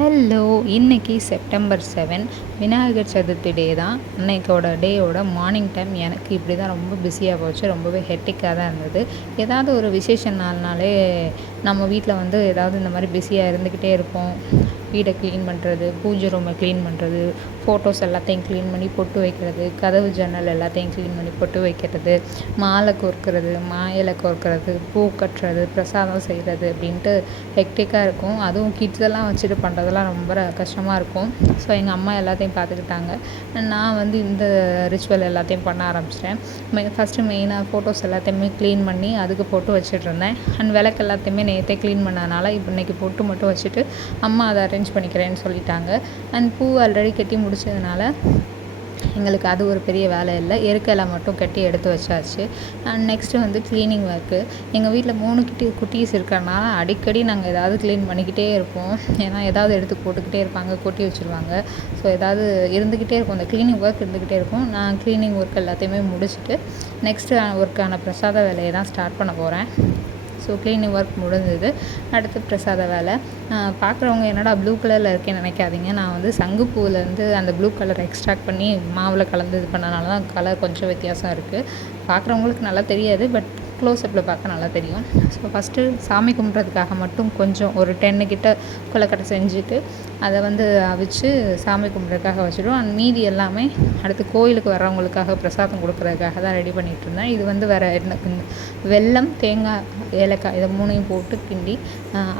Hello இன்னைக்கு September seven Vinayagar Chaturthi day தான். அன்னைக்கோட டேயோட மார்னிங் டைம் எனக்கு இப்படி தான் ரொம்ப பிஸியாக போச்சு ரொம்பவே ஹெட்டிக்காக தான் இருந்தது. ஏதாவது ஒரு விசேஷ நாள்னாலே நம்ம வீட்டில் வந்து ஏதாவது இந்த மாதிரி பிஸியாக இருந்துக்கிட்டே இருப்போம். வீடை க்ளீன் பண்ணுறது பூஜை ரூமை க்ளீன் பண்ணுறது ஃபோட்டோஸ் எல்லாத்தையும் க்ளீன் பண்ணி பொட்டு வைக்கிறது கதவு ஜன்னல் எல்லாத்தையும் க்ளீன் பண்ணி பொட்டு வைக்கிறது மாலை கோர்க்கிறது மா இலை கோர்க்கிறது பூ கட்டுறது பிரசாதம் செய்கிறது அப்படின்ட்டு ஹெக்டிக்காக இருக்கும். அதுவும் கிட்ஸ் எல்லாம் வச்சுட்டு பண்ணுறதெல்லாம் ரொம்ப கஷ்டமாக இருக்கும். ஸோ எங்கள் அம்மா எல்லாத்தையும் பார்த்துக்கிட்டாங்க. நான் வந்து இந்த ரிச்சுவல் எல்லாத்தையும் பண்ண ஆரம்பிச்சிட்டேன். மெ ஃபஸ்ட்டு மெயினாக ஃபோட்டோஸ் எல்லாத்தையுமே க்ளீன் பண்ணி அதுக்கு பொட்டு வச்சுட்டு இருந்தேன். அண்ட் விளக்கு எல்லாத்தையுமே நேற்றே க்ளீன் பண்ணதுனால இப்போ இன்றைக்கி பொட்டு மட்டும் வச்சுட்டு அம்மா அதை அரேஞ்ச் பண்ணிக்கிறேன்னு சொல்லிட்டாங்க. அண்ட் பூ ஆல்ரெடி கட்டி பிடிச்சதுனால எங்களுக்கு அது ஒரு பெரிய வேலை இல்லை. எருக்கலை மட்டும் கட்டி எடுத்து வச்சாச்சு. அண்ட் நெக்ஸ்ட்டு வந்து க்ளீனிங் ஒர்க்கு எங்கள் வீட்டில் மூணு கிட்டி குட்டீஸ் இருக்கிறனால அடிக்கடி நாங்கள் ஏதாவது க்ளீன் பண்ணிக்கிட்டே இருப்போம். ஏன்னா ஏதாவது எடுத்து போட்டுக்கிட்டே இருப்பாங்க கொட்டி வச்சுருவாங்க. ஸோ ஏதாவது இருந்துக்கிட்டே இருக்கும். அந்த க்ளீனிங் ஒர்க் இருந்துக்கிட்டே இருக்கும். நான் க்ளீனிங் ஒர்க் எல்லாத்தையுமே முடிச்சுட்டு நெக்ஸ்ட்டு ஒர்க்கான பிரசாத வேலையை தான் ஸ்டார்ட் பண்ண போகிறேன் ஸோ க்ளீனிங் ஒர்க் முடிஞ்சது. அடுத்து பிரசாத வேலை. பார்க்குறவங்க என்னடா ப்ளூ கலரில் இருக்கேன்னு நினைக்காதீங்க. நான் வந்து சங்குப்பூவிலேருந்து அந்த ப்ளூ கலர் எக்ஸ்ட்ராக்ட் பண்ணி மாவில் கலந்து இது பண்ணனால தான் கலர் கொஞ்சம் வித்தியாசம் இருக்குது பார்க்குறவங்களுக்கு நல்லா தெரியாது பட் க்ளோஸ்அப்பில் பார்க்க நல்லா தெரியும். ஸோ ஃபஸ்ட்டு சாமி கும்பிட்றதுக்காக மட்டும் கொஞ்சம் ஒரு டென்னு கிட்ட கொலக்கட்டை செஞ்சுட்டு அதை வந்து அவிச்சு சாமி கும்பிட்றதுக்காக வச்சுடுவோம் அண்ட் மீதி எல்லாமே அடுத்து கோயிலுக்கு வர்றவங்களுக்காக பிரசாதம் கொடுக்குறதுக்காக தான் ரெடி பண்ணிகிட்டு இருந்தேன். இது வந்து வேறு என்ன வெல்லம் தேங்காய் ஏலக்காய் இதை மூணையும் போட்டு கிண்டி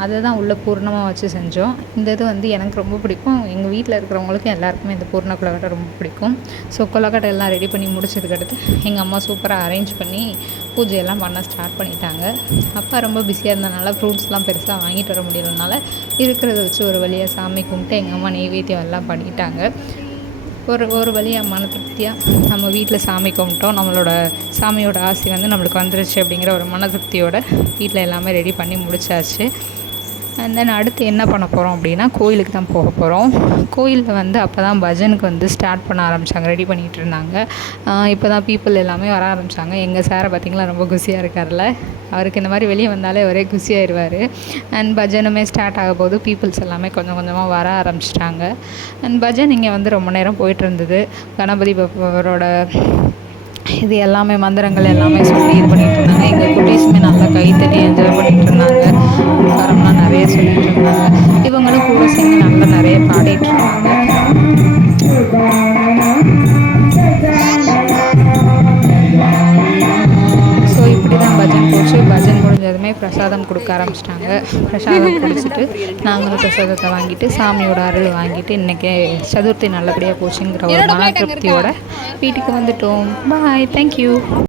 அதை தான் உள்ளே பூர்ணமாக வச்சு செஞ்சோம். இந்த இது வந்து எனக்கு ரொம்ப பிடிக்கும். எங்கள் வீட்டில் இருக்கிறவங்களுக்கும் எல்லாருக்குமே இந்த பூர்ண கொலக்கட்டை ரொம்ப பிடிக்கும். ஸோ கொலக்கட்டை எல்லாம் ரெடி பண்ணி முடிச்சதுக்கடுத்து எங்கள் அம்மா சூப்பராக அரேஞ்ச் பண்ணி பூஜையெல்லாம் பண்ண ஸ்டார்ட் பண்ணிட்டாங்க. அப்பா ரொம்ப பிஸியாக இருந்தனால ஃப்ரூட்ஸ்லாம் பெருசாக வாங்கிட்டு வர முடியலனால இருக்கிறத வச்சு ஒரு வழியாக சாமி கும்பிட்டு எங்கள் அம்மா நெய்வேத்தியம் எல்லாம் பண்ணிட்டாங்க. ஒரு ஒரு வழியாக மன திருப்தியாக நம்ம வீட்டில் சாமி கும்பிட்டோம். நம்மளோட சாமியோட ஆசை வந்து நம்மளுக்கு வந்துருச்சு அப்படிங்கிற ஒரு மன திருப்தியோட வீட்டில் எல்லாமே ரெடி பண்ணி முடிச்சாச்சு. அண்ட் தென் அடுத்து என்ன பண்ண போகிறோம் அப்படின்னா கோயிலுக்கு தான் போக போகிறோம் கோயிலில் வந்து அப்போ தான் பஜனுக்கு வந்து ஸ்டார்ட் பண்ண ஆரம்பித்தாங்க ரெடி பண்ணிகிட்டு இருந்தாங்க. இப்போ தான் பீப்புள் எல்லாமே வர ஆரம்பித்தாங்க எங்கள் சாரை பார்த்திங்களா ரொம்ப குசியாக இருக்கார்ல அவருக்கு இந்த மாதிரி வெளியே வந்தாலே ஒரே குஷியாயிருவார். அண்ட் பஜனுமே ஸ்டார்ட் ஆக போது பீப்புள்ஸ் எல்லாமே கொஞ்சம் கொஞ்சமாக வர ஆரம்பிச்சிட்டாங்க. அண்ட் பஜன் இங்கே வந்து ரொம்ப நேரம் போயிட்டு இருந்தது. கணபதி பப்பரோட இது எல்லாமே மந்திரங்கள் எல்லாமே சொல்லி இது பண்ணிகிட்டு இருந்தாங்க. எங்கள் குட்டீஸுமே நல்லா கைத்தட்டி என்ஜாய் பண்ணிகிட்டு இருந்தாங்க. காரம்லாம் நிறைய சொல்லிகிட்டு இருந்தாங்க இவங்களும் கூட சேர்ந்து நல்லா நிறைய பாடிட்டு இருந்தாங்க ஸோ இப்படி தான் பஜன் போச்சு. பஜன் முடிஞ்சதுமே பிரசாதம் கொடுக்க ஆரம்பிச்சிட்டாங்க. பிரசாதம் குடிச்சிட்டு நாங்களும் பிரசாதத்தை வாங்கிட்டு சாமியோட அருள் வாங்கிட்டு இன்றைக்கி சதுர்த்தி நல்லபடியாக போச்சுங்கிற ஒரு மன திருப்தியோட வீட்டுக்கு வந்துட்டோம். Bye thank you